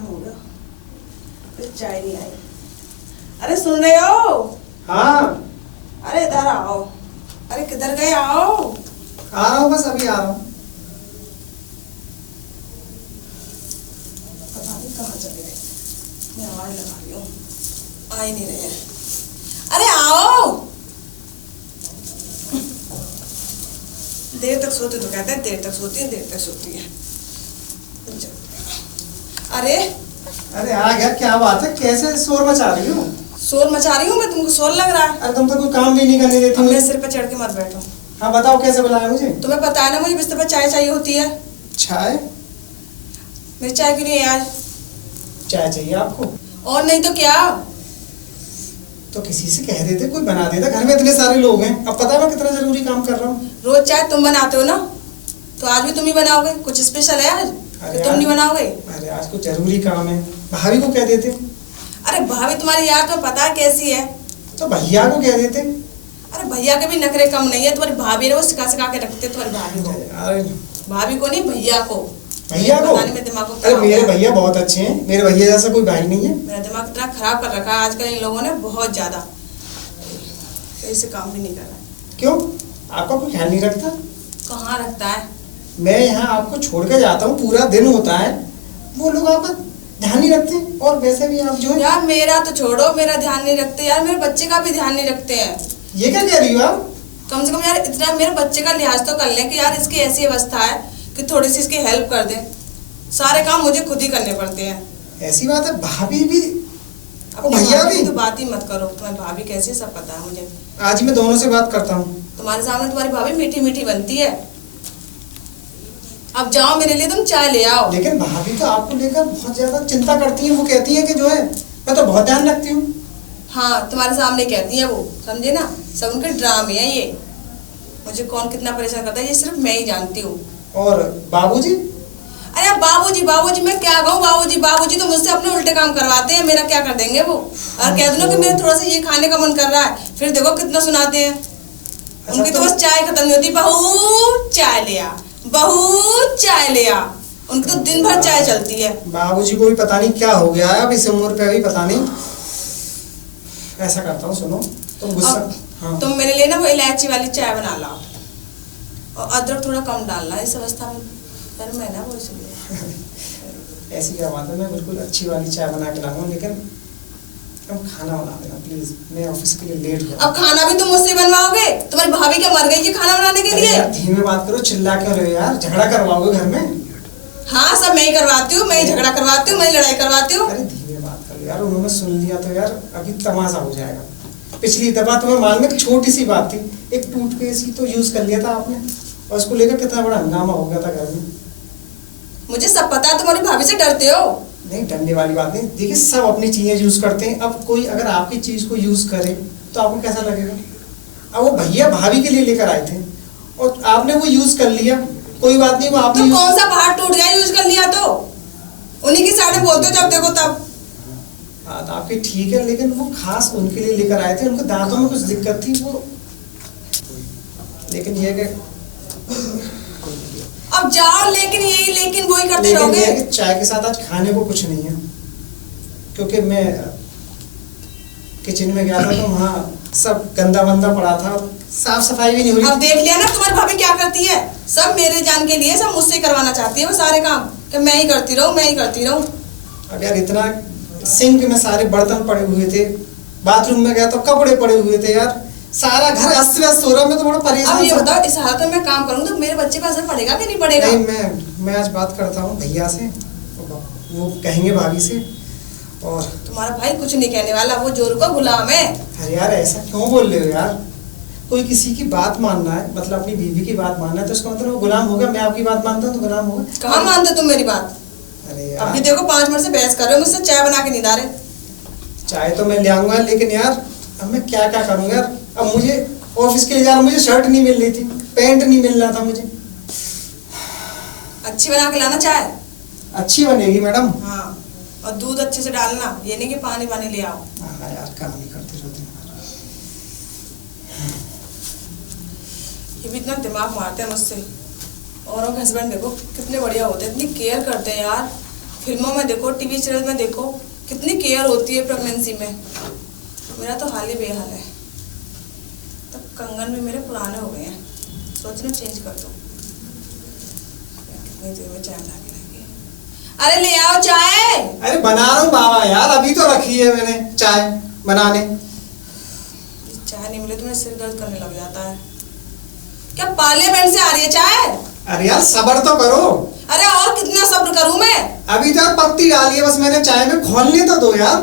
Time हो गया, फिर चाय नहीं आई। अरे सुन रहे हो? हाँ। अरे इधर आओ। अरे किधर गए? आओ। आ रहा हूँ, बस अभी आ रहा हूँ। पता नहीं कहाँ चले गए। मैं आवाज लगा रही हूँ, आ ही नहीं रहे हैं। अरे आओ। देर तक सोते तो कहते हैं देर तक सोती है, देर तक सोती है। अरे अरे आ गया, क्या बात है? कैसे शोर मचा रही हो? शोर मचा रही हूँ मैं? तुमको शोर लग रहा है? अरे तुम तो कोई काम भी नहीं करने देती। मेरे सिर पे चढ़ के मत बैठो। हाँ बताओ, कैसे बुलाया मुझे? तुम्हें पता है ना मुझे बिस्तर पर चाय चाहिए होती है। चाय? मेरी चाय क्यों नहीं है आज? चाय चाहिए आपको? और नहीं तो क्या। तो किसी से कह देते, कोई बना देता। घर में इतने सारे लोग हैं, अब पता है मैं कितना जरूरी काम कर रहा हूँ। रोज चाय तुम बनाते हो ना, तो आज भी तुम ही बनाओगे? कुछ स्पेशल है आज कि तुम नहीं बनाओगे? अरे आज कुछ जरूरी काम है, भाभी को कह देते। अरे भाभी तुम्हारी यार तुम्हें पता है कैसी है? तो भैया को कह देते। अरे भैया के भी नखरे कम नहीं है। तुम्हारी भाभी ने वो सिखा सिखा के रखते तुम्हारी भाभी को। अरे भाभी को नहीं, भैया को। भैया को? पता नहीं मेरे दिमाग को अरे मेरे भैया बहुत अच्छे हैं, मेरे भैया जैसा कोई भाई नहीं है। मेरा दिमाग इतना खराब कर रखा है आजकल इन लोगों ने, बहुत ज्यादा। ऐसे काम भी नहीं कर रहा है। क्यों? आपका कोई ख्याल नहीं रखता? कहाँ रखता है? मैं यहाँ आपको छोड़ के जाता हूँ, पूरा दिन होता है, वो लोग आपका ध्यान नहीं रखते। और वैसे भी आप जो है यार मेरा तो छोड़ो, मेरा ध्यान नहीं रखते यार, मेरे बच्चे का भी ध्यान नहीं रखते हैं। ये क्या कह रही हो आप? कम से कम यार इतना मेरे बच्चे का लिहाज तो कर लें कि यार इसकी ऐसी अवस्था है कि थोड़ी सी इसकी हेल्प कर दे। सारे काम मुझे खुद ही करने पड़ते हैं। ऐसी बात है? भाभी भी, अपनी भैया भाभी भी? की तो बात ही मत करो। तुम्हारी भाभी कैसी सब पता है मुझे। आज मैं दोनों से बात करता हूँ। तुम्हारे सामने तुम्हारी भाभी मीठी मीठी बनती है। अब जाओ, मेरे लिए तुम चाय ले आओ। लेकिन भाभी तो आपको लेकर बहुत ज्यादा चिंता करती है। वो कहती है कि जो है मैं तो बहुत ध्यान रखती हूँ। हाँ तुम्हारे सामने कहती है वो, समझे ना? सब उनके ड्रामे हैं ये। मुझे कौन कितना परेशान करता है ये सिर्फ मैं ही जानती हूँ। और बाबूजी? अरे बाबूजी बाबूजी मैं क्या कहूँ? बाबूजी बाबूजी तो मुझसे अपने उल्टे काम करवाते हैं। मेरा क्या कर देंगे वो? और कह दो ना कि मेरा थोड़ा सा ये खाने का मन कर रहा है, फिर देखो कितना सुनाते हैं। उनकी तो बस चाय खत्म नहीं होती। बहू चाय ले आ, बहू चाय ले आ। उनकी तो दिन भर चाय चलती है। बाबूजी को भी पता नहीं क्या हो गया है अब इस उम्र पे, अभी पता नहीं। ऐसा करता हूँ, सुनो तुम गुस्सा। हाँ। तुम मेरे लिए ना वो इलायची वाली चाय बना लाओ, और अदरक थोड़ा कम डालना इस अवस्था में। पर मैं ना वो इसलिए ऐसी क्या बात है, मैं बिल्कुल अच्छी वाली चाय बना के लाऊंगा, लेकिन तुम खाना बना देना प्लीज। मैं ऑफिस के लिए लेट हो। अब खाना भी तुम मुझसे बनवाओगे? तुम्हारी भाभी क्या मर गई है खाना बनाने के लिए? धीमे बात करो, चिल्ला क्यों रहे हो यार? झगड़ा करवाओगे घर में? हाँ सब मैं ही करवाती हूँ, मैं ही झगड़ा करवाती हूँ, मैं ही लड़ाई करवाती हूँ। अरे धीमे बात करो यार, उन्होंने सुन लिया तो यार अभी तमाशा हो जाएगा। पिछली दफा तुम्हें मालूम है, छोटी सी बात थी, एक टूथपेस्ट ही तो यूज कर लिया था आपने, और उसको लेकर कितना बड़ा हंगामा हो गया था घर में। मुझे सब पता है, तुम्हारी भाभी से डरते हो। नहीं, डरने वाली बात नहीं। देखिए सब अपनी चीजें यूज करते हैं। अब कोई अगर आपकी चीज को यूज करे तो आपको कैसा लगेगा? अब वो भैया भाभी के लिए लेकर आए थे और आपने वो यूज कर लिया, कोई बात नहीं। वो आपने तो कौन सा बाहर टूट गया यूज कर लिया तो? उन्हीं की साइड बोलते हो जब देखो तब। बात आपकी ठीक है, लेकिन वो खास उनके लिए लेकर आए थे। उनको दांतों में कुछ दिक्कत थी वो, लेकिन ये कि अब जाओ, लेकिन यही लेकिन वही करते रहोगे। लेकिन चाय के साथ आज खाने को कुछ नहीं है, क्योंकि मैं किचन में गया था तो वहाँ सब गंदा वंदा पड़ा था, साफ सफाई भी नहीं हो रही। अब देख लिया ना तुम्हारी भाभी क्या करती है? सब मेरे जान के लिए, सब मुझसे करवाना चाहती है वो सारे काम, कि मैं ही करती रहूं, मैं ही करती रहूं। अब यार इतना सिंक में सारे बर्तन पड़े हुए थे, बाथरूम में गया तो कपड़े पड़े हुए थे यार, सारा घर अस्त व्यस्त हो रहा। मैं तो बड़ा परेशान। अब ये बताओ, इस हालत में मैं काम करूँ तो मेरे बच्चे पे असर पड़ेगा कि नहीं पड़ेगा? नहीं, मैं आज बात करता हूँ भैया से, वो कहेंगे भाभी से। और तुम्हारा भाई कुछ नहीं कहने वाला, वो जोर का गुलाम है। अरे यार ऐसा क्यों बोल रहे हो यार? कोई किसी की बात मानना है, मतलब अपनी बीवी की बात मानना है, तो उसका मतलब वो गुलाम होगा। मैं आपकी बात मानता हूँ तो गुलाम होगा? कहाँ मानते तुम मेरी बात? अरे अब भी यार देखो 5 मिनट से बहस कर रहे हो मुझसे, चाय बना के नहीं ला रहे। चाय तो मैं ले आऊंगा, लेकिन यार अब मैं क्या क्या करूंगा यार? अब मुझे ऑफिस के लिए यार मुझे शर्ट नहीं मिल रही थी, पैंट नहीं मिल रहा था मुझे। अच्छी बना के लाना चाय। अच्छी बनेगी मैडम। हाँ, और दूध अच्छे से डालना, ये नहीं कि पानी पानी ले आओ। हाँ यार, काम नहीं करते रहते। ये भी इतना दिमाग मारते हैं मुझसे। औरों के हस्बैंड देखो कितने बढ़िया होते हैं, इतनी केयर करते हैं यार। फिल्मों में देखो, टीवी सीरियल में देखो, कितनी केयर होती है प्रेगनेंसी में। मेरा तो हाल ही बेहाल है। तब कंगन भी मेरे पुराने हो गए हैं, सोच रही चेंज कर दूं। कितनी देर में चाय बना के लाएंगे? अरे ले आओ चाय। अरे बना रहा हूँ बाबा यार, अभी तो रखी है मैंने चाय बनाने। चाय नहीं मिले तो मेरा सिर दर्द करने लग जाता है। क्या पार्लियामेंट से आ रही है चाय? अरे यार सब्र तो करो। अरे और कितना सब्र करूं मैं? अभी तो यार पत्ती डाली है बस मैंने चाय में, खोलने तो दो यार।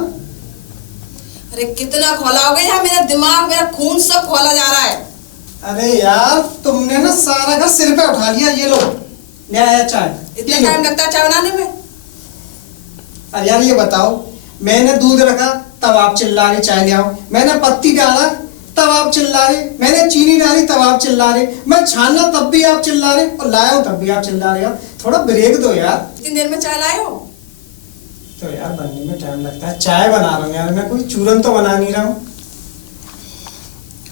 अरे कितना खोलाओगे यार, मेरा दिमाग मेरा खून सब खोला जा रहा है। अरे यार तुमने ना सारा घर सिर पे उठा लिया, ये लो ले आया चाय। इतना टाइम लगता है चाय बनाने में? अरे यार ये बताओ, मैंने दूध रखा तब आप चिल्ला रही चाय ले आओ, मैंने पत्ती डाला तब आप चिल्ला रहे, मैंने चीनी डाली तब आप चिल्ला रहे, मैं छानना तब भी आप चिल्ला रहे, और लाया हूं तब भी आप चिल्ला रहे। यार थोड़ा ब्रेक दो यार। इतनी देर में चाय लाए हो? तो यार बनने में टाइम लगता है, चाय बना रहा हूँ यार मैं, कोई चूरन तो बना नहीं रहा हूँ।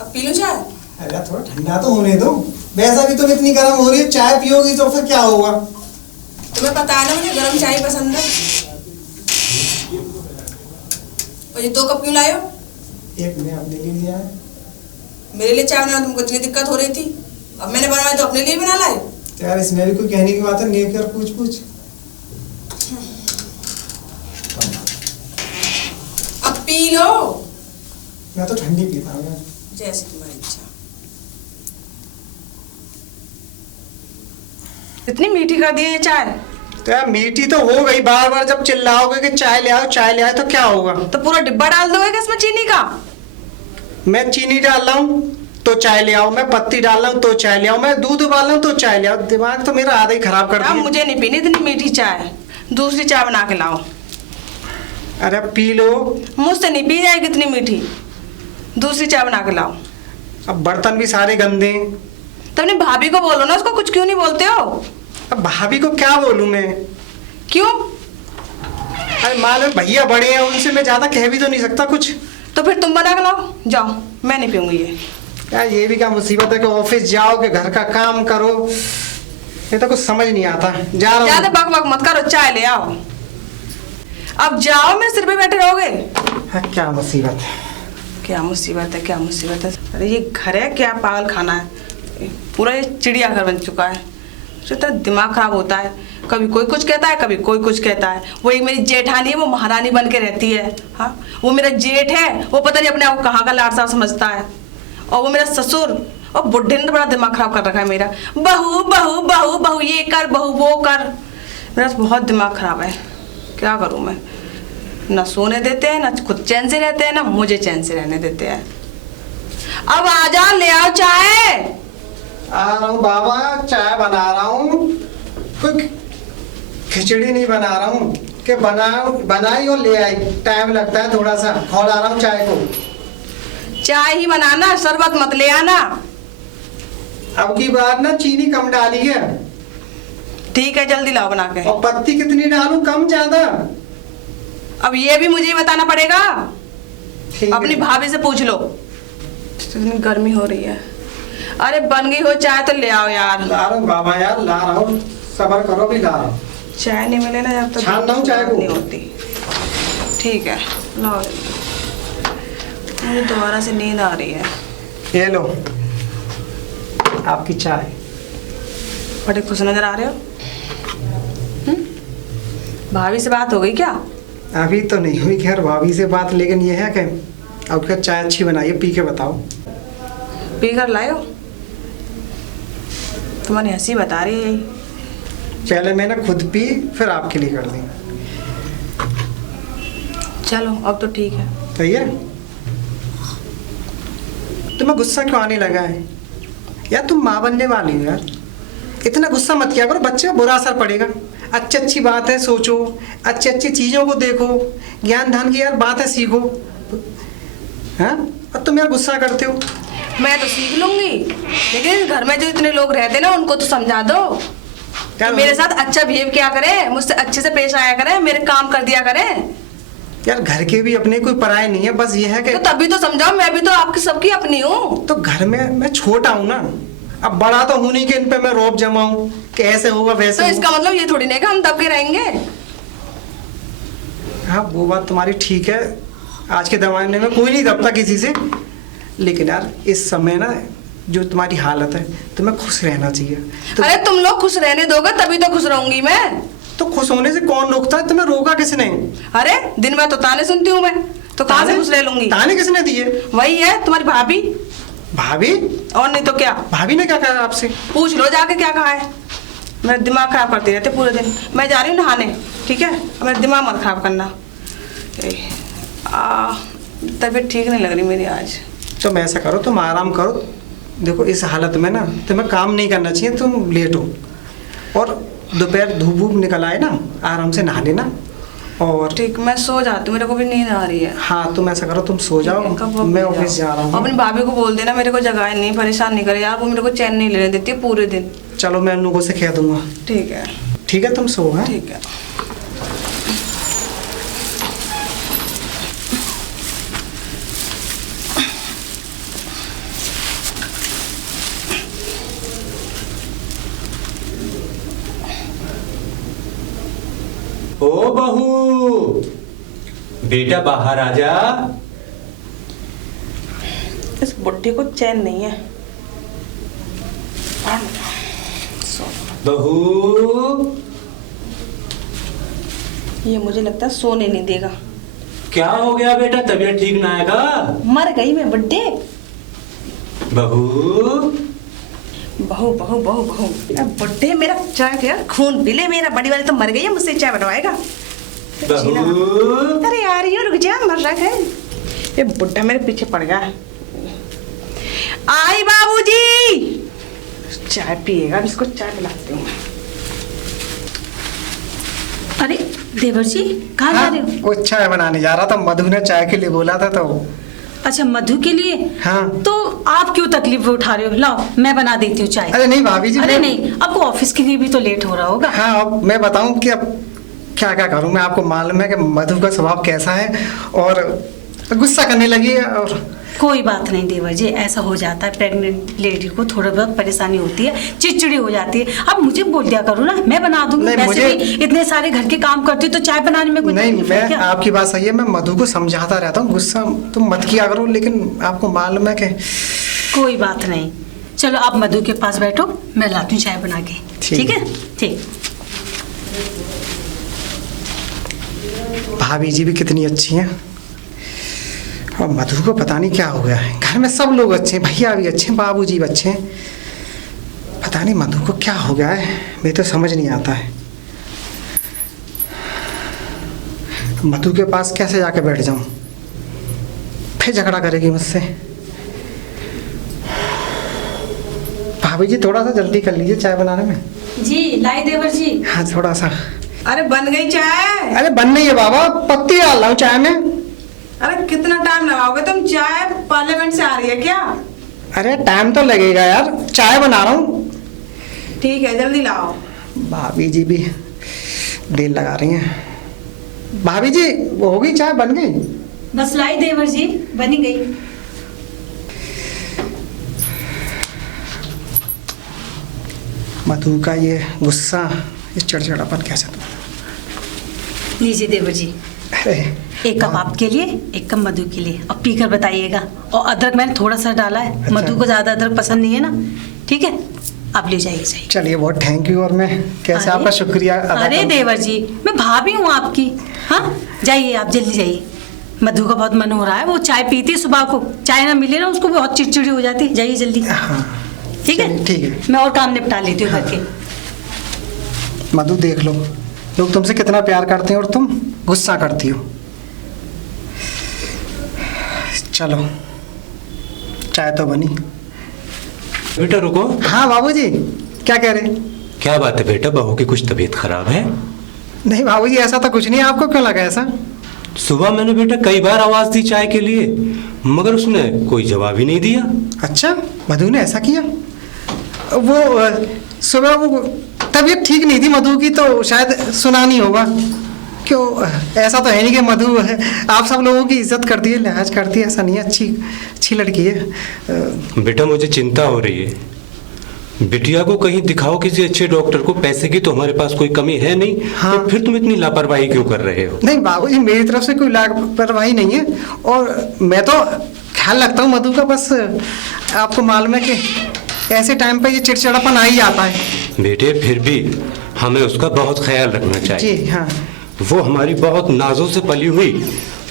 अब पी लो चाय। अरे यार थोड़ा ठंडा तो होने दो, वैसा भी तुम इतनी गर्म हो रही है, चाय पियोगी तो फिर क्या होगा? तुम्हें पता है ना मुझे गर्म चाय पसंद है। और ये 2 कप क्यों लाए हो? एक मैं अपने लिए लिया है। मेरे लिए चाय बनाना तुमको इतनी दिक्कत हो रही थी, अब मैंने बनवाया तो अपने लिए बना लाए। तो यार इसमें भी कोई कहने की बात है, नेक और पूछ पूछ। अब पी लो। मैं तो ठंडी पीता हूँ यार। जैसे तुम्हारी इच्छा। इतनी मीठी कर दी है ये चाय। तो यार मीठी तो हो गई, बार बार जब चिल्लाओगे कि चाय ले आओ चाय ले आओ तो क्या होगा? तो पूरा डिब्बा डाल दोगे क्या इसमें चीनी का? मैं चीनी डाल रहा हूँ तो चाय ले आओ, मैं पत्ती डाल रहा हूँ तो चाय ले आओ, मैं दूध उबाल रहा हूँ तो चाय ले आओ। दिमाग तो मेरा आधा ही खराब कर दिया। मुझे नहीं पीनी इतनी मीठी चाय, दूसरी चाय बना के लाओ। अरे पी लो। मुझसे नहीं पी जाएगी इतनी मीठी, दूसरी चाय बना के लाओ। अब बर्तन भी सारे गंदे। तो अपनी भाभी को बोलो ना, उसको कुछ क्यों नहीं बोलते हो? अब भाभी को क्या बोलूं मैं? क्यों? अरे मालूम भैया बड़े हैं, उनसे मैं ज्यादा कह भी तो नहीं सकता कुछ। तो फिर तुम बना के लाओ, जाओ, मैं नहीं पीऊंगी ये। यार ये भी क्या मुसीबत है कि ऑफिस जाओ कि घर का काम करो, ये तो कुछ समझ नहीं आता। जा रहा हूँ। ज्यादा बक बक मत करो, चाय ले आओ। अब जाओ, मेरे सिर पे बैठे रहोगे। हाँ, क्या मुसीबत है? क्या मुसीबत है, क्या मुसीबत है? अरे ये घर है क्या पागल खाना है? पूरा ये चिड़ियाघर बन चुका है। तो दिमाग खराब होता है, कभी कोई कुछ कहता है कभी कोई कुछ कहता है। वो एक मेरी जेठानी है, वो महारानी बन के रहती है। हाँ, वो मेरा जेठ है, वो पता नहीं अपने आप को कहाँ का लाडसा समझता है। और वो मेरा ससुर, और बुढ़े ने बड़ा दिमाग खराब कर रखा है मेरा। बहू बहू बहू बहू, ये कर बहू वो कर। मेरा बहुत दिमाग खराब है, क्या करूँ मैं? ना सोने देते हैं, ना खुद चैन से रहते हैं, ना मुझे चैन से रहने देते हैं। अब आ जाओ, ले आओ चाय। आ रहा हूँ बाबा, चाय बना रहा हूँ। कोई खिचड़ी नहीं बना रहा हूँ कि बनाई और ले आई, टाइम लगता है थोड़ा सा। खौला रहा हूँ चाय को। चाय ही बनाना, शरबत मत ले आना। अब की बार ना चीनी कम डाली है। ठीक है, जल्दी लाओ बना के। और पत्ती कितनी डालूं, कम ज्यादा? अब ये भी मुझे ही बताना पड़ेगा। ठीक है। अपनी भाभी से पूछ लो। इतनी गर्मी हो रही है। अरे बन गई हो चाय तो ले आओ यार। ला रहा हूँ बाबा यार, ला रहा हूँ, सब्र करो, भी ला रहा हूँ। चाय नहीं मिले ना जब तक छान रहा हूँ चाय को। नहीं होती। ठीक है, लाओ। मुझे दोबारा से नींद आ रही है। ये लो आपकी चाय। बड़े खुश नजर आ रहे हो। भाभी से बात हो गई क्या? अभी तो नहीं हुई खैर भाभी से बात, लेकिन ये है कि अब क्या चाय अच्छी बनाइए, पी के बताओ। पी कर लाए हो? तुम्हारी हंसी बता रही है। पहले मैंने खुद पी, फिर आपके लिए कर दी। चलो अब तो ठीक है। सही है। तुम्हें गुस्सा क्यों आने लगा है यार? तुम माँ बनने वाली हो यार, इतना गुस्सा मत किया करो, बच्चे को बुरा असर पड़ेगा। अच्छी अच्छी बातें सोचो, अच्छी अच्छी चीज़ों को देखो, ज्ञान ध्यान की यार बातें सीखो। हाँ, अब तुम यार गुस्सा करते हो। मैं तो सीख लूंगी, लेकिन घर में जो इतने लोग रहते हैं ना, उनको तो समझा दो कि मेरे साथ अच्छा बिहेव किया करें, मुझसे अच्छे से पेश आया करें, मेरे काम कर दिया करें। यार घर के भी अपने कोई पराये नहीं है, बस ये है कि तो तभी तो समझाओ, मैं भी तो आपकी सबकी अपनी हूँ। तो घर में मैं छोटा हूँ ना, अब बड़ा तो हूँ नहीं कि इन पे मैं रौब जमाऊं कि ऐसे होगा वैसे तो इसका मतलब ये थोड़ी नहीं कि हम दब के रहेंगे। हाँ वो बात तुम्हारी ठीक है, आज के ज़माने में कोई नहीं दबता किसी से, लेकिन यार इस समय ना जो तुम्हारी हालत है तुम्हें खुश रहना चाहिए। तो अरे तुम लोग खुश रहने दोगे तभी तो खुश रहूंगी मैं। तो खुश होने से कौन रोकता है, तुम्हें रोका किसने? अरे दिन में तो ताने सुनती हूँ मैं, तो कहाँ से खुश रह लूंगी? ताने किसने दिए? वही है तुम्हारी भाभी। भाभी? और नहीं तो क्या। भाभी ने क्या कहा आपसे? पूछ लो जाके क्या कहा है। मेरा दिमाग खराब करते रहते पूरे दिन। मैं जा रही हूँ नहाने, ठीक है, मेरा दिमाग मत खराब करना। तबीयत ठीक नहीं लग रही मेरी आज। तुम ऐसा करो, तुम आराम करो। देखो इस हालत में ना तुम्हें काम नहीं करना चाहिए, तुम लेट हो, और दोपहर धूप वूप निकल आए ना, आराम से नहा लेना। और ठीक, मैं सो जाती हूँ, मेरे को भी नींद आ रही है। हाँ तुम ऐसा करो, तुम सो जाओ, मैं ऑफिस जा रहा हूँ। अपनी भाभी को बोल देना मेरे को जगाए नहीं, परेशान नहीं करे यार, वो मेरे को चैन नहीं लेने देती पूरे दिन। चलो मैं अनु को से कह दूंगा। ठीक है। ठीक है तुम सो। है ठीक है। ओ बहू, बेटा बाहर आ जा। इस बुड्ढे को चैन नहीं है। बहू, ये मुझे लगता है सोने नहीं देगा। क्या हो गया बेटा, तबीयत ठीक ना आएगा? मर गई मैं बुड्ढे। बहू, बहू बहू बहू बहू, बुड्ढे मेरा चाय क्या खून पी ले मेरा। बड़ी वाली तो मर गई है, मुझसे चाय बनवाएगा। बहू। अरे यार ये रुक जा, मर रहा है ये बुड्ढा, मेरे पीछे पड़ गया। आई बाबूजी, चाय पिएगा, इसको चाय पिलाती हूँ। अरे देवर जी कहाँ जा रहे हो? वो चाय बनाने जा रहा था, मधु ने चाय के लिए बोला था तो। अच्छा मधु के लिए? हाँ। तो आप क्यों तकलीफ उठा रहे हो? लाओ मैं बना देती हूँ चाय। अरे नहीं भाभी जी। अरे नहीं, आपको ऑफिस के लिए भी तो लेट हो रहा होगा। हाँ अब मैं बताऊं कि अब क्या क्या करूं मैं। आपको मालूम है कि मधु का स्वभाव कैसा है, और गुस्सा करने लगी है। और कोई बात नहीं देवर जी, ऐसा हो जाता है, प्रेग्नेंट लेडी को थोड़ा बहुत परेशानी होती है, चिड़चिड़ी हो जाती है। अब मुझे बोल दिया करो ना, मैं बना दूंगी। नहीं, वैसे भी इतने सारे घर के काम करती हूँ तो चाय बनाने में कोई नहीं, तकलीफ है मैं क्या? आपकी बात सही है, मैं मधु को समझाता रहता हूँ, गुस्सा तुम मत किया करो, लेकिन आपको मालूम है कि। कोई बात नहीं, चलो आप मधु के पास बैठो, मैं लाती हूँ चाय बना के। ठीक है? ठीक। भाभी जी भी कितनी अच्छी हैं, और मधु को पता नहीं क्या हो गया है। घर में सब लोग अच्छे हैं, भैया भी अच्छे हैं, बाबूजी भी अच्छे हैं, पता नहीं मधु को क्या हो गया है, मुझे तो समझ नहीं आता है। मधु के पास कैसे जाके बैठ जाऊं, फिर झगड़ा करेगी मुझसे। भाभी जी थोड़ा सा जल्दी कर लीजिए चाय बनाने में। जी लाई देवर जी। हाँ थोड़ा सा। अरे बन गई चाय। अरे बन नहीं है बाबा, पत्ती डाल रहा हूँ चाय में। अरे कितना टाइम लगाओगे तुम, चाय पार्लियामेंट से आ रही है क्या? अरे टाइम तो लगेगा यार, चाय बना रहा हूँ। ठीक है जल्दी लाओ। भाभी जी भी देर लगा रही हैं। भाभी जी वो हो गई चाय, बन गई? बस लाई देवर जी, बनी गई। मधु का ये गुस्सा, ये चिड़चिड़ापन कैसे दूं? लीजिए देवर जी, अरे एक कप आपके लिए, एक कप मधु के लिए, अब पीकर बताइएगा। और अदरक मैंने थोड़ा सा डाला है, अच्छा। मधु को ज्यादा अदरक पसंद नहीं है ना। ठीक है, आप ले जाइए सही। चलिए बहुत थैंक यू, और मैं कैसे अरे, आपका शुक्रिया अदा अरे करूं? देवर जी, मैं भाभी हूँ आपकी। हाँ जाइए, आप जल्दी जाइए। मधु का बहुत मन हो रहा है, वो चाय पीती है सुबह को, चाय ना मिले ना उसको बहुत चिड़चिड़ी हो जाती है। जाइए जल्दी। हाँ ठीक है? चलिए, ठीक है। मैं और काम निपटा लेती हूँ घर के। मधु देख लो, लोग तुमसे कितना प्यार करते हैं और तुम गुस्सा करती हो। चलो चाय तो बनी। बेटा रुको। हाँ बाबूजी, क्या कह रहे? क्या बात है बेटा, बहू की कुछ तबीयत खराब है? नहीं बाबूजी ऐसा तो कुछ नहीं, आपको क्यों लगा ऐसा? सुबह मैंने बेटा कई बार आवाज दी चाय के लिए, मगर उसने कोई जवाब ही नहीं दिया। अच्छा मधु ने ऐसा किया? वो सुबह वो तबीयत ठीक नहीं थी मधु की, तो शायद सुना नहीं होगा। क्यों, ऐसा तो है नहीं कि मधु है, आप सब लोगों की इज्जत करती है, लिहाज करती है, ऐसा नहीं है, अच्छी अच्छी लड़की है। बेटा मुझे चिंता हो रही है, बिटिया को कहीं दिखाओ किसी अच्छे डॉक्टर को, पैसे की तो हमारे पास कोई कमी है नहीं। हाँ। तो फिर तुम इतनी लापरवाही क्यों कर रहे हो? नहीं बाबूजी, मेरी तरफ से कोई लापरवाही नहीं है, और मैं तो ख्याल रखता हूँ मधु का। बस आपको मालूम है कि ऐसे टाइम पे ये चिड़चिड़ापन आ ही जाता है। बेटे फिर भी हमें उसका बहुत ख्याल रखना चाहिए। जी हाँ। वो हमारी बहुत नाजों से पली हुई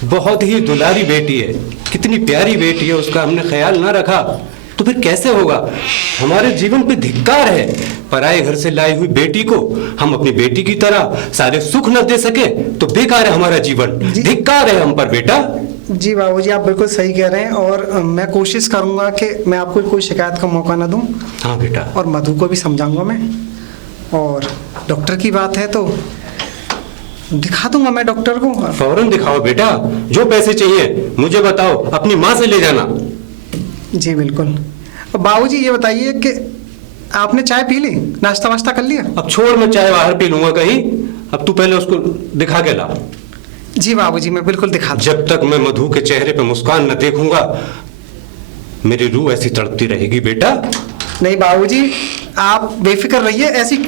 बहुत ही दुलारी बेटी है, कितनी प्यारी बेटी है, उसका हमने ख्याल ना रखा तो फिर कैसे होगा? हमारे जीवन पे धिक्कार है, पराए घर से लाई हुई बेटी को हम अपनी बेटी की तरह सारे सुख न दे सके तो बेकार है हमारा जीवन। धिक्कार है हम पर बेटा। जी बाबूजी, आप बिल्कुल सही कह रहे हैं, और मैं कोशिश करूंगा कि मैं आपको कोई शिकायत का मौका ना दूं। हाँ बेटा। और मधु को भी समझाऊंगा मैं, और डॉक्टर की बात है तो दिखा दूंगा मैं डॉक्टर को। फौरन दिखाओ बेटा, जो पैसे चाहिए मुझे बताओ, अपनी माँ से ले जाना। जी बिल्कुल। बाबूजी ये बताइए कि आपने चाय पी ली, नाश्ता वाश्ता कर लिया? अब छोड़, मैं चाय बाहर पी लूंगा कहीं, अब तू पहले उसको दिखा के ला। जी बाबूजी, मैं बिल्कुल दिखा दूं। जब तक मैं मधु के चेहरे पे मुस्कान न देखूंगा मेरी रूह ऐसी तड़पती रहेगी बेटा। नहीं बाबूजी, आप बेफिक्र रहिए, ऐसी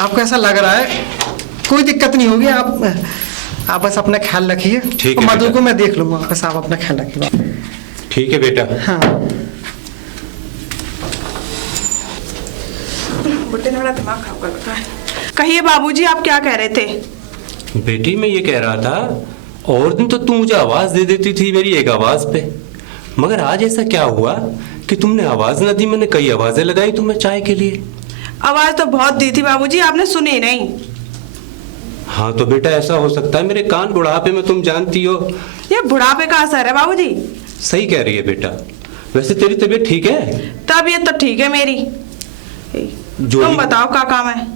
आपको ऐसा लग रहा है, कोई दिक्कत नहीं होगी। आप बस अपना ख्याल रखिए। ठीक है मधु बेटा। को मैं देख लूंगा, बस आप अपना ख्याल रखिए। ठीक है बेटा। हाँ। बुड्ढे ने बड़ा दिमाग खराब कर रखा है। कहिए बाबूजी, आप क्या कह रहे थे? बेटी मैं ये कह रहा था, और दिन तो तू मुझे आवाज दे देती थी मेरी एक आवाज पे, मगर आज ऐसा क्या हुआ कि तुमने आवाज न दी? मैंने कई आवाजें लगाई तुम्हें चाय के लिए। आवाज तो बहुत दी थी बाबूजी, आपने सुनी नहीं। हाँ तो बेटा ऐसा हो सकता है मेरे कान बुढ़ापे में, तुम जानती हो। ये बुढ़ापे का असर है बाबूजी। सही कह रही है बेटा। वैसे तेरी तबीयत ठीक है? तबीयत तो ठीक है मेरी। जो तुम भी- बताओ क्या काम है?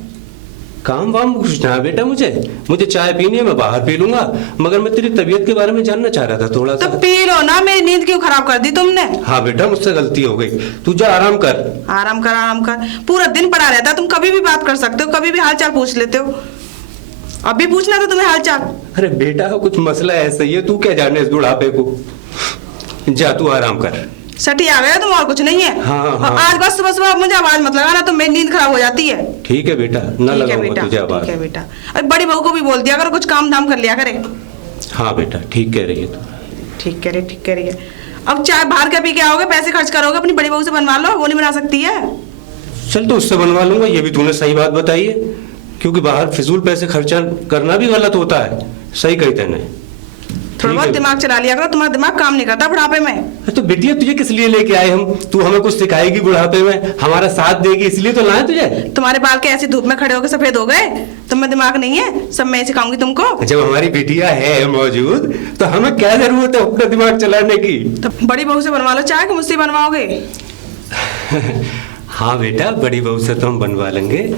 काम वाम कुछ ना बेटा, मुझे चाय पीनी है, मैं बाहर पी लूंगा, मगर मैं तेरी तबीयत के बारे में जानना चाह रहा था थोड़ा तो सा। पी लो ना, मेरी नींद क्यों खराब कर दी तुमने? हाँ बेटा, मुझसे गलती हो गई, तू जा आराम कर। आराम कर, आराम कर। पूरा दिन पड़ा रहता है, तुम कभी भी बात कर सकते हो, कभी भी हाल चाल पूछ लेते हो। अभी पूछना था तुम्हें हाल चाल। अरे बेटा कुछ मसला ऐसा ही है, तू क्या जाने इस बुढ़ापे को। जा तू आराम कर। सटी आ गया तुम, और कुछ नहीं है। हाँ, हाँ। और आज बस सुबह सुबह मुझे आवाज मत लगाना, तो मेरी नींद खराब हो जाती है। ठीक है बेटा, न ठीक है लगाऊंगा बेटा, तुझे आवाज। ठीक है बेटा। अरे बड़ी बहू को भी बोल दिया करो, कुछ काम धाम कर लिया करे। हाँ बेटा, ठीक कह रही है तू। ठीक कह रही, ठीक कह रही है। अब चाय बाहर का पी के आओगे, पैसे खर्च करोगे, अपनी बड़ी बहू से बनवा लो, वो नहीं बना सकती है। चल तो उससे बनवा लूंगा, ये भी तूने सही बात बताई है, क्योंकि बाहर फिजूल पैसे खर्चा करना भी गलत होता है। सही कही तैने। थोड़ा ठीक बहुत है। दिमाग चला लिया करो, तुम्हारा दिमाग काम नहीं करता बुढ़ापे में। तो बिटिया तुझे किस लिए लेके आए हम? तू हमें कुछ सिखाएगी बुढ़ापे में, हमारा साथ देगी, इसलिए तो लाए तुझे। तुम्हारे बाल के ऐसी धूप में खड़े होकर सफेद हो गए, तुम में दिमाग नहीं है, सब मैं सिखाऊंगी तुमको। जब हमारी बिटिया है मौजूद तो हमें क्या जरूरत है अपना दिमाग चलाने की? तो बड़ी बहू से बनवा लो चाय, कि मुझसे बनवाओगे? हाँ बेटा, बड़ी बहू से तो हम बनवा लेंगे,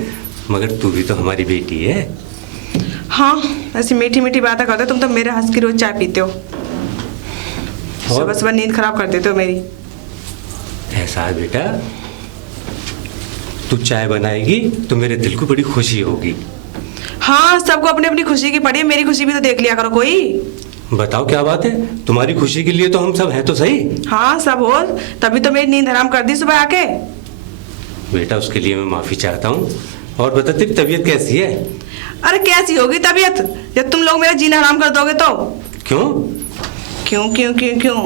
मगर तू भी तो हमारी बेटी है। हाँ, ऐसी मीठी मीठी बातें करते हो तुम तो, मेरे हंस की रोज चाय पीते हो, सुबह सुबह नींद खराब कर देते हो मेरी। ऐसा है बेटा, तू चाय बनाएगी तो मेरे दिल को बड़ी खुशी होगी। हाँ, सबको अपनी अपनी खुशी की पड़ी है, मेरी खुशी भी तो देख लिया करो कोई। बताओ क्या बात है, तुम्हारी खुशी के लिए तो हम सब हैं तो सही। हाँ सब हो, तभी तो मेरी नींद हराम कर दी सुबह आके। बेटा उसके लिए मैं माफी चाहता हूँ। और बता तेरी तबीयत कैसी है? अरे कैसी होगी तबीयत, जब तुम लोग मेरा जीना हराम कर दोगे तो। क्यों? क्यों क्यों क्यों क्यों?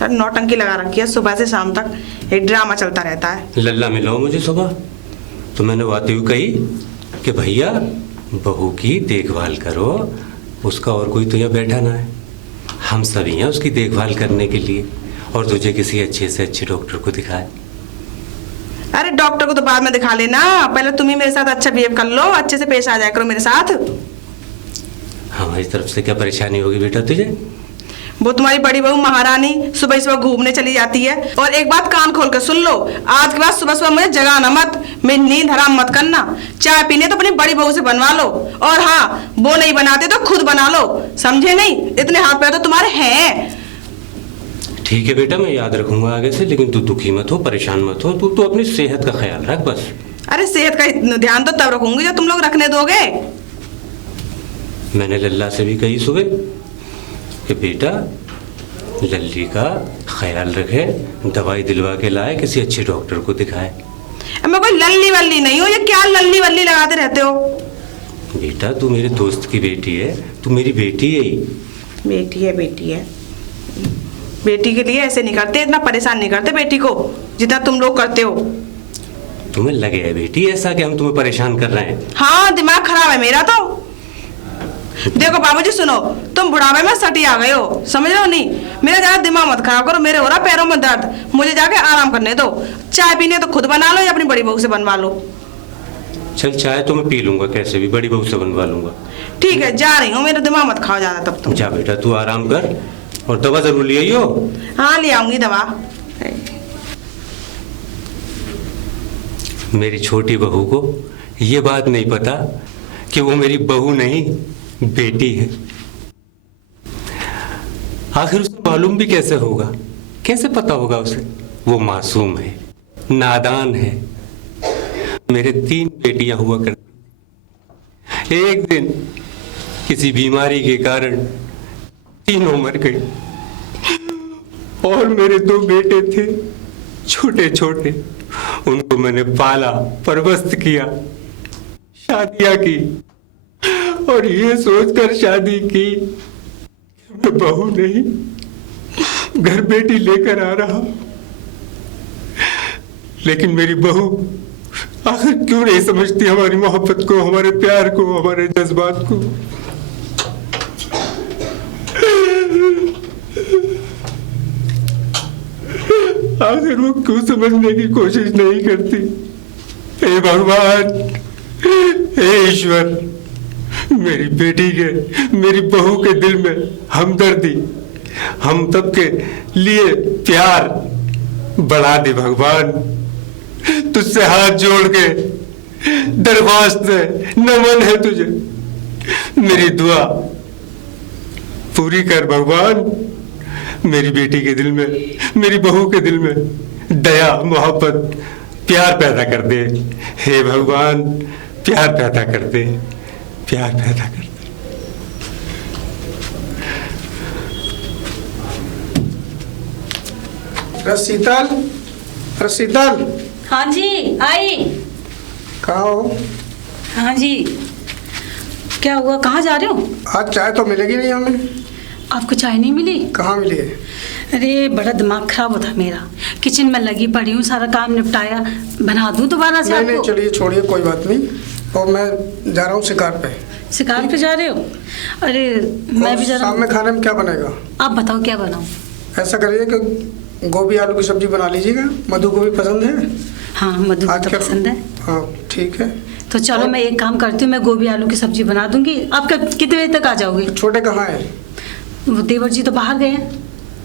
अरे नौटंकी लगा रखी है, सुबह से शाम तक एक ड्रामा चलता रहता है। लल्ला मिलो मुझे सुबह तो मैंने बात यूँ कही कि भैया बहू की देखभाल करो, उसका और कोई तो यहाँ बैठा ना है, हम सभी हैं उसकी देखभाल करने के लिए, और तुझे किसी अच्छे से अच्छे डॉक्टर को दिखाए। अरे डॉक्टर को तो बाद में दिखा लेना, पहले तुम ही मेरे साथ अच्छा बिहेव कर लो, अच्छे से पेश आ जाया करो मेरे साथ। हमारी तरफ से क्या परेशानी होगी बेटा तुझे? वो तुम्हारी बड़ी बहू महारानी सुबह सुबह घूमने चली जाती है। और एक बात कान खोल कर सुन लो, आज के बाद सुबह सुबह मुझे जगाना मत, मेरी नींद हराम मत करना। चाय पीने तो अपनी बड़ी बहू से बनवा लो, और हाँ वो नहीं बनाते तो खुद बना लो, समझे नहीं? इतने हाथ पैर तो तुम्हारे हैं। ठीक है बेटा, मैं याद रखूंगा आगे से, लेकिन तू दुखी मत हो, परेशान मत हो, तू तो अपनी सेहत का ख्याल रख बस। अरे सेहत का ध्यान तो तब रखूंगी जब तुम लोग रखने दोगे। मैंने लल्ला से भी कही सुबह कि बेटा लल्ली का ख्याल रखे, दवाई दिलवा के लाए, किसी अच्छे डॉक्टर को दिखाए। मैं कोई लल्ली वल्ली नहीं हूँ, ये क्या लल्ली वल्ली लगाते रहते हो? बेटा तू मेरे दोस्त की बेटी है, तू मेरी बेटी है ही। बेटी है बेटी है, बेटी के लिए ऐसे नहीं करते, इतना परेशान नहीं करते बेटी को जितना तुम लोग करते हो। तुम्हें लगे है बेटी ऐसा कि हम तुम्हें परेशान कर रहे हैं? हाँ, दिमाग खराब है मेरा तो। देखो बाबूजी सुनो, तुम बुढ़ापे में सटी आ गए हो, समझ रहे हो नहीं? मेरा ज्यादा दिमाग मत खराब करो, मेरे हो रहा पैरों में दर्द, मुझे जाके आराम करने दो। चाय पीने तो खुद बना लो या अपनी बड़ी बहू से बनवा लो। चल चाय तो मैं पी लूंगा, कैसे भी बड़ी बहू से बनवा लूंगा। ठीक है, जा रही हूँ, मेरा दिमाग मत खाओ ज्यादा तब तुम। जा बेटा तू आराम कर, और दवा जरूर ले आइयो। हाँ ले आऊंगी दवा। मेरी छोटी बहू को ये बात नहीं पता कि वो मेरी बहू नहीं बेटी है। आखिर उसे मालूम भी कैसे होगा, कैसे पता होगा उसे? वो मासूम है, नादान है। मेरे 3 बेटियां हुआ करती, एक दिन किसी बीमारी के कारण तीनों मर गए, और मेरे 2 बेटे थे छोटे छोटे, उनको मैंने पाला, परवरिश किया, शादियां की, और ये सोचकर शादी की मैं बहू नहीं घर बेटी लेकर आ रहा। लेकिन मेरी बहू आखिर क्यों नहीं समझती हमारी मोहब्बत को, हमारे प्यार को, हमारे जज्बात को? आखिर वो क्यों समझने की कोशिश नहीं करती? हे भगवान, हे ईश्वर, मेरी बेटी के, मेरी बहू के दिल में हमदर्दी, हम सबके लिए प्यार बढ़ा दे भगवान। तुझसे हाथ जोड़ के दरख्वास्त है, नमन है तुझे, मेरी दुआ पूरी कर भगवान। मेरी बेटी के दिल में, मेरी बहू के दिल में दया, मोहब्बत, प्यार पैदा कर दे। हे भगवान, प्यार पैदा कर दे, प्यार पैदा कर दे। रसीतल, रसीतल। हाँ जी आई। कहाँ हो? हाँ जी, क्या हुआ, कहाँ जा रहे हो? आज चाय तो मिलेगी नहीं हमें। आपको चाय नहीं मिली? कहाँ मिली है? अरे बड़ा दिमाग खराब होता मेरा, किचन में लगी पड़ी हूँ, सारा काम निपटाया, बना दूँ दोबारा से? नहीं, चलिए छोड़िए, कोई बात नहीं। और मैं जा रहा हूँ शिकार पे। शिकार पे जा रहे हो? अरे मैं भी जा रहा हूँ। शाम में खाने में क्या बनेगा? आप बताओ क्या बनाऊँ? ऐसा करिए कि गोभी आलू की सब्जी बना लीजिएगा, मधु को भी पसंद है। हाँ मधु को तो पसंद है। हाँ ठीक है, तो चलो मैं एक काम करती हूँ, मैं गोभी आलू की सब्जी बना दूंगी। आप कितने बजे तक आ जाओगे? छोटे कहाँ हैं? वो देवर जी तो बाहर गए हैं।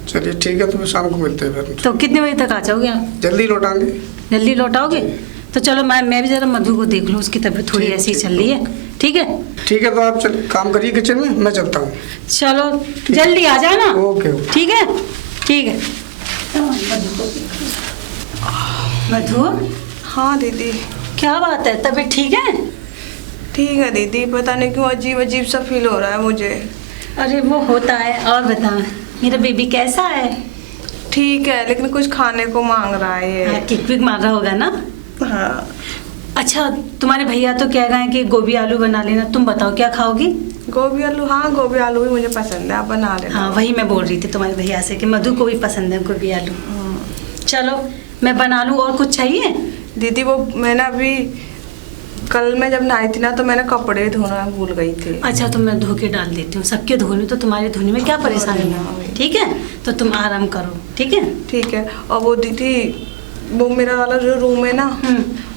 चलिए ठीक है, तो फिर शाम को मिलते हैं फिर। तो कितने बजे तक आ जाओगे आप? जल्दी लौटाएंगे। जल्दी लौटाओगे? तो चलो मैं भी जरा मधु को देख लूँ, उसकी तबीयत थोड़ी ऐसी चल रही है। ठीक है ठीक है, तो आप काम करिए किचन में, मैं चलता हूँ। चलो जल्दी आ जाना। ओके। ठीक है ठीक है। मधु। हाँ दीदी। क्या बात है, तबीयत ठीक है? ठीक है दीदी, पता नहीं क्यों अजीब अजीब सा फील हो रहा है मुझे। अरे वो होता है। और बता, मेरा बेबी कैसा है? ठीक है, लेकिन कुछ खाने को मांग रहा है ये। किक विक मार रहा होगा ना? हाँ। अच्छा, तुम्हारे भैया तो कह रहे हैं कि गोभी आलू बना लेना, तुम बताओ क्या खाओगी? गोभी आलू? हाँ गोभी आलू भी मुझे पसंद है, आप बना लेना। हाँ वही मैं बोल रही थी तुम्हारे भैया से कि मधु को भी पसंद है गोभी आलू। चलो मैं बना लूँ। और कुछ चाहिए? दीदी वो मैंने अभी कल मैं जब नहाई थी ना, तो मैंने कपड़े धोना भूल गई थी। अच्छा तो मैं धो के डाल देती हूँ, सबके धोने, तो तुम्हारे धोने में क्या परेशानी है? ठीक है, तो तुम आराम करो। ठीक है ठीक है। और वो दीदी, वो मेरा वाला जो रूम है ना,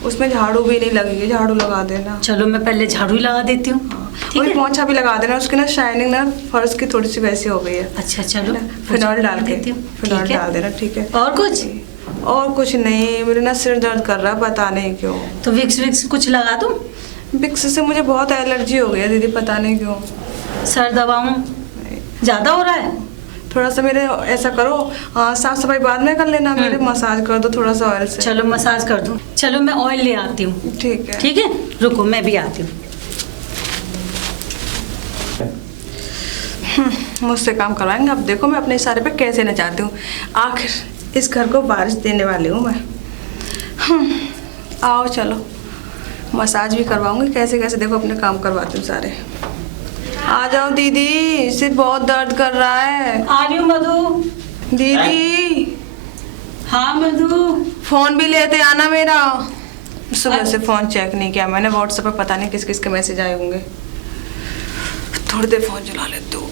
उसमें झाड़ू भी नहीं लगी है, झाड़ू लगा देना। चलो मैं पहले झाड़ू लगा देती हूँ। ठीक है, पोंछा भी लगा देना, उसकी ना शाइनिंग ना फर्श की थोड़ी सी वैसी हो गई है। अच्छा चलो, फिनॉल डाल के, फिनॉल डाल देना। ठीक है। और कुछ? और कुछ नहीं, मेरे ना सिर दर्द कर रहा है, पता नहीं क्यों। तो विक्स विक्स कुछ लगा दूँ? विक्स से मुझे बहुत एलर्जी हो गई है दीदी, पता नहीं क्यों। सर दबाऊँ? ज़्यादा हो रहा है? थोड़ा सा मेरे ऐसा करो, साफ सफाई बाद में कर लेना, मेरे मसाज कर दो थोड़ा सा ऑयल से। चलो मसाज कर दूँ। चलो मैं ऑयल ले आती हूँ। ठीक है। ठीक है, रुको मैं भी आती हूँ। मुझसे काम करवाएंगे। अब देखो मैं अपने इशारे पे कैसे नचाती हूँ। आखिर इस घर को बारिश देने वाली हूँ मैं। आओ चलो, मसाज भी करवाऊंगी कैसे कैसे। देखो अपने काम करवाती हूँ सारे। आ जाओ दीदी, सिर बहुत दर्द कर रहा है। आ रही हूँ मधु। दीदी हाँ मधु। फोन भी लेते आना मेरा। सुबह से फोन चेक नहीं किया मैंने। व्हाट्सएप पे पता नहीं किस किस के मैसेज आए होंगे। थोड़ी देर फोन चला लेते हो।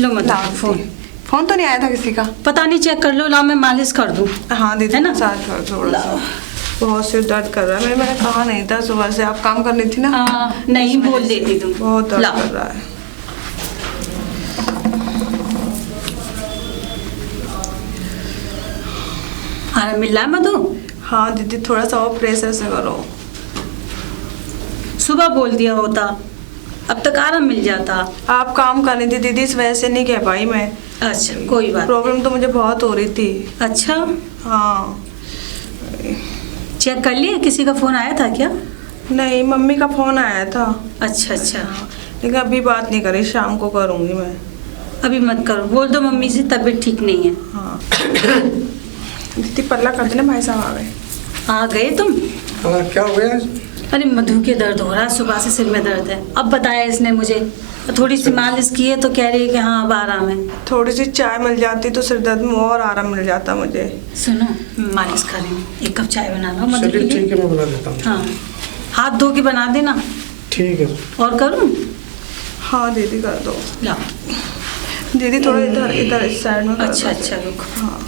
लो मधु फोन। फोन तो नहीं आया था किसी का? पता नहीं, चेक कर लो। लाओ मैं मालिश कर दूँ। हाँ दीदी है ना? मसाज कर थोड़ा सा। बहुत सिर दर्द कर रहा है। मैंने कहा नहीं था सुबह से आप काम करनी थी ना। नहीं बोल देती तुम। बहुत दर्द लाओ। कर रहा है। आराम मिल रहा है मधु? हाँ दीदी थोड़ा सा और प्रेशर से करो। सुबह बोल दिया होता, अब तक आराम मिल जाता। आप काम कर रही थी दीदी, इस वजह से नहीं कह पाई मैं। अच्छा कोई बात। प्रॉब्लम तो मुझे बहुत हो रही थी। अच्छा हाँ चेक कर लिया? किसी का फोन आया था क्या? नहीं, मम्मी का फोन आया था। अच्छा अच्छा। लेकिन अभी बात नहीं करी, शाम को करूँगी मैं। अभी मत करो, बोल दो मम्मी से तबीयत ठीक नहीं है। हाँ दीदी पल्ला कर देना, भाई साहब आ गए। आ गए तुम? हाँ क्या हो गया? अरे मधु के दर्द हो रहा है, सुबह से सिर में दर्द है। अब बताया इसने मुझे, थोड़ी सी मालिश की है तो कह रही है कि हाँ अब आराम है। थोड़ी सी चाय मिल जाती तो सिर दर्द में और आराम मिल जाता मुझे। सुनो मालिश कर रही हूँ, एक कप चाय बना लो मधु के लिए। ठीक है मैं बना देता हूँ। हाँ हाथ धो के बना देना। ठीक है। और करूँ? हाँ दीदी कर दो। लाओ दीदी थोड़ा इधर इधर इस साइड में कर दो। अच्छा अच्छा रुको। हाँ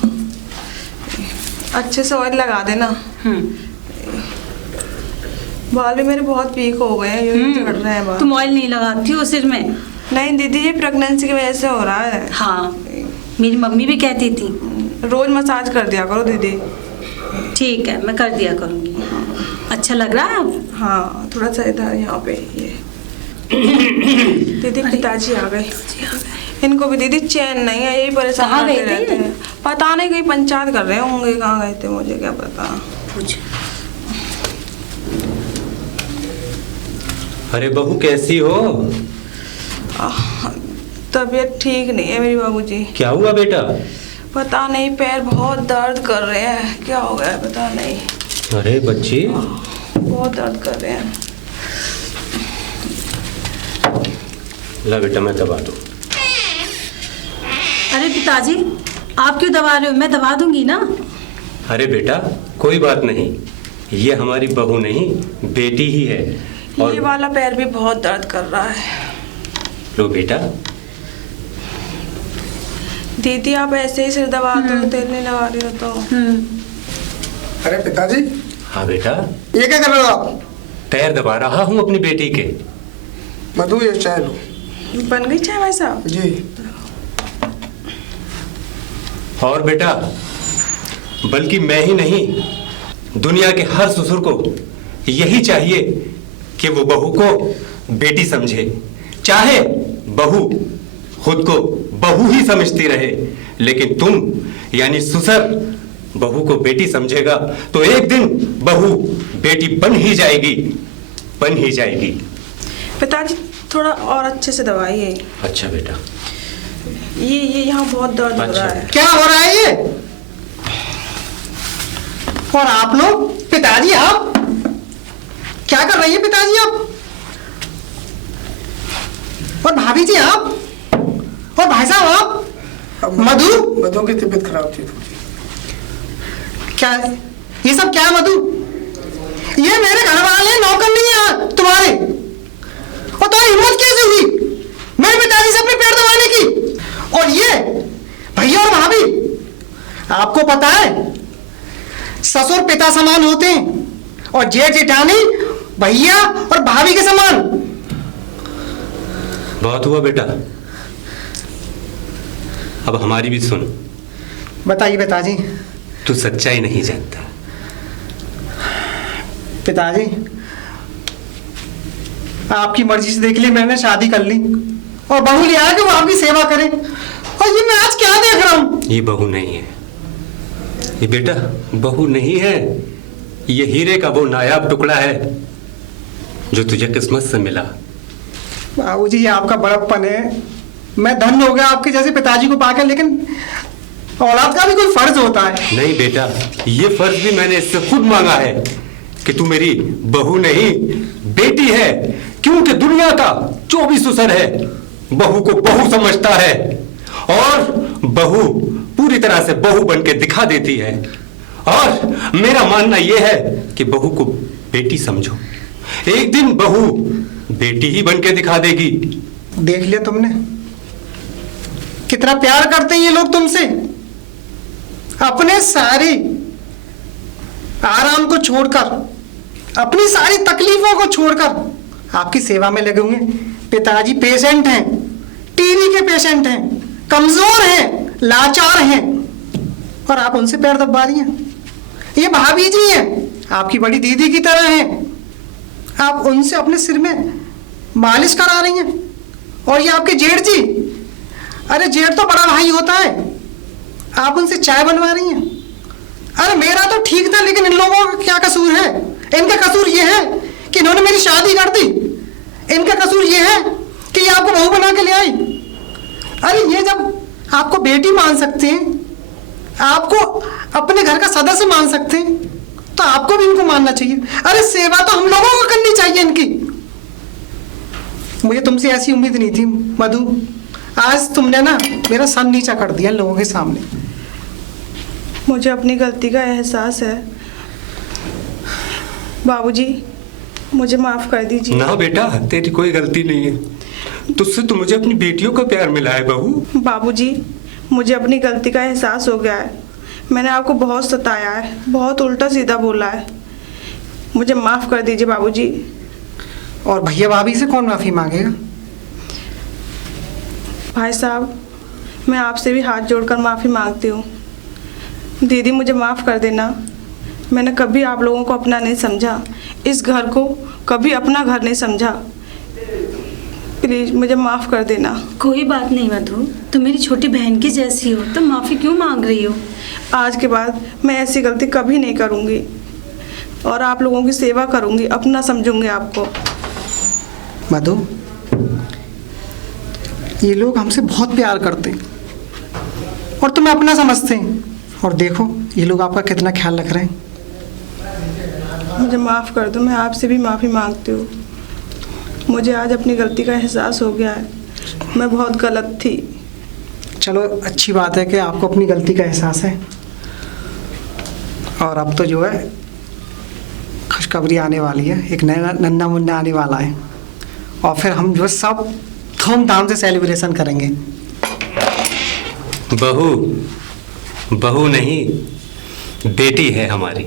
अच्छे से ऑयल लगा देना। बाल भी मेरे बहुत वीक हो गए हैं, यूं झड़ रहे हैं बाल। तुम ऑयल नहीं लगाती हो सिर में? नहीं दीदी ये प्रेगनेंसी की वजह से हो रहा है। हाँ मेरी मम्मी भी कहती थी रोज मसाज कर दिया करो दीदी। ठीक है मैं कर दिया करूँगी। अच्छा लग रहा है अब? हाँ थोड़ा सा इधर यहाँ पे ये। दीदी पिताजी आ गए। इनको भी दीदी चैन नहीं है, यही परेशान कहाँ करते गए थे? रहते हैं। पता नहीं कहीं पंचायत कर रहे होंगे, कहाँ गए थे मुझे क्या पता। पूछ। अरे बहू कैसी हो? तबीयत ठीक नहीं है मेरी बाबूजी। क्या हुआ बेटा? पता नहीं पैर बहुत दर्द कर रहे हैं, क्या हो गया है पता नहीं। अरे बच्ची बहुत दर्द कर रहे हैं। ला बेटा मैं दबा दूँ। अरे पिताजी आप क्यों दबा रहे हो? मैं दबा दूंगी ना। अरे बेटा कोई बात नहीं, ये हमारी बहू नहीं बेटी ही है। और ये वाला पैर भी बहुत दर्द कर रहा है। लो बेटा। दीदी आप ऐसे ही सिर दबाते हो, तेल नहीं लगा रही हो तो। अरे पिताजी। हाँ बेटा। ये क्या कर रहे हो आप? पैर दबा रहा हूँ अपनी बेटी के। मधु ये चाय लो। बन गई चाय भाई साहब? जी। और बेटा बल्कि मैं ही नहीं, दुनिया के हर ससुर को यही चाहिए कि वो बहू को बेटी समझे। चाहे बहू खुद को बहू ही समझती रहे, लेकिन तुम यानी ससुर बहू को बेटी समझेगा तो एक दिन बहू बेटी बन ही जाएगी, बन ही जाएगी। पिताजी थोड़ा और अच्छे से दबाइए। अच्छा बेटा। ये यहाँ बहुत दर्द हो अच्छा। रहा है। क्या हो रहा है ये? और आप लोग? पिताजी आप क्या कर रही है? पिताजी आप और भाभी जी आप और भाई साहब आप? मधु की तबीयत खराब थी थोड़ी। क्या है ये सब? क्या है मधु? ये मेरे घर वाले नौकर नहीं है तुम्हारे। और तुम्हारी हिम्मत कैसे हुई मेरे पिताजी से अपने पैर दबाने की? और ये भैया और भाभी, आपको पता है ससुर पिता समान होते हैं और जेठ जेठानी भैया और भाभी के समान। बहुत हुआ बेटा, अब हमारी भी सुन। बताइए पिताजी। तू सच्चाई नहीं जानता। पिताजी आपकी मर्जी से देख ली मैंने शादी कर ली और बहू ले आया कि वो आपकी सेवा करे, और ये मैं आज क्या देख रहा हूँ? ये बहू नहीं है, ये बेटा बहू नहीं है, ये हीरे का वो नायाब टुकड़ा है जो तुझे किस्मत से मिला। बाबूजी ये आपका बड़प्पन है। मैं धन्य हो गया आपके जैसे पिताजी को पाकर, लेकिन औलाद का भी कोई फर्ज होता है। नहीं बेटा, ये फर्ज भी मैंने इससे खुद मांगा है कि तू मेरी बहू नहीं बेटी है, क्योंकि दुनिया का जो भी सुसर है बहू को बहू समझता है, और बहू पूरी तरह से बहू बन के दिखा देती है। और मेरा मानना यह है कि बहू को बेटी समझो, एक दिन बहू बेटी ही बन के दिखा देगी। देख लिया तुमने कितना प्यार करते हैं ये लोग तुमसे। अपने सारी आराम को छोड़कर, अपनी सारी तकलीफों को छोड़कर आपकी सेवा में लगे हुए। पिताजी पेशेंट हैं, टीबी के पेशेंट हैं, कमजोर हैं, लाचार हैं, और आप उनसे पैर दबा रही हैं। ये भाभी जी हैं, आपकी बड़ी दीदी की तरह हैं, आप उनसे अपने सिर में मालिश करा रही हैं। और ये आपके जेठ जी, अरे जेठ तो बड़ा भाई होता है, आप उनसे चाय बनवा रही हैं। अरे मेरा तो ठीक था, लेकिन इन लोगों का क्या कसूर है? इनका कसूर ये है कि इन्होंने मेरी शादी कर दी। इनका कसूर ये है कि ये आपको बहू बना के ले आई। अरे ये जब आपको बेटी मान सकते हैं, आपको अपने घर का सदस्य मान सकते हैं, तो आपको भी इनको मानना चाहिए। अरे सेवा तो हम लोगों को करनी चाहिए इनकी। मुझे तुमसे ऐसी उम्मीद नहीं थी मधु। आज तुमने ना मेरा सर नीचा कर दिया लोगों के सामने। मुझे अपनी गलती का एहसास है बाबूजी, मुझे माफ कर दीजिए। ना बेटा, तेरी कोई गलती नहीं है, तुझसे तो मुझे अपनी बेटियों का प्यार मिला है बहू। बाबूजी, मुझे अपनी गलती का एहसास हो गया है। मैंने आपको बहुत सताया है, बहुत उल्टा सीधा बोला है, मुझे माफ कर दीजिए बाबूजी। और भैया भाभी से कौन माफी मांगेगा? भाई साहब, मैं आपसे भी हाथ जोड़कर माफ़ी मांगती हूँ। दीदी, मुझे माफ़ कर देना। मैंने कभी आप लोगों को अपना नहीं समझा, इस घर को कभी अपना घर नहीं समझा। प्लीज़ मुझे माफ़ कर देना। कोई बात नहीं मधु, तुम मेरी छोटी बहन की जैसी हो, तुम माफ़ी क्यों मांग रही हो? आज के बाद मैं ऐसी गलती कभी नहीं करूँगी और आप लोगों की सेवा करूँगी, अपना समझूंगी आपको। मधु, ये लोग हमसे बहुत प्यार करते हैं और तुम्हें अपना समझते हैं, और देखो ये लोग आपका कितना ख्याल रख रहे हैं। मुझे माफ़ कर दो, मैं आपसे भी माफ़ी मांगती हूँ। मुझे आज अपनी गलती का एहसास हो गया है, मैं बहुत गलत थी। चलो अच्छी बात है कि आपको अपनी गलती का एहसास है, और अब तो जो है खुशखबरी आने वाली है, एक नया नन्ना मुन्ना आने वाला है, और फिर हम जो सब धूमधाम से सेलिब्रेशन करेंगे। बहू बहू नहीं, बेटी है हमारी।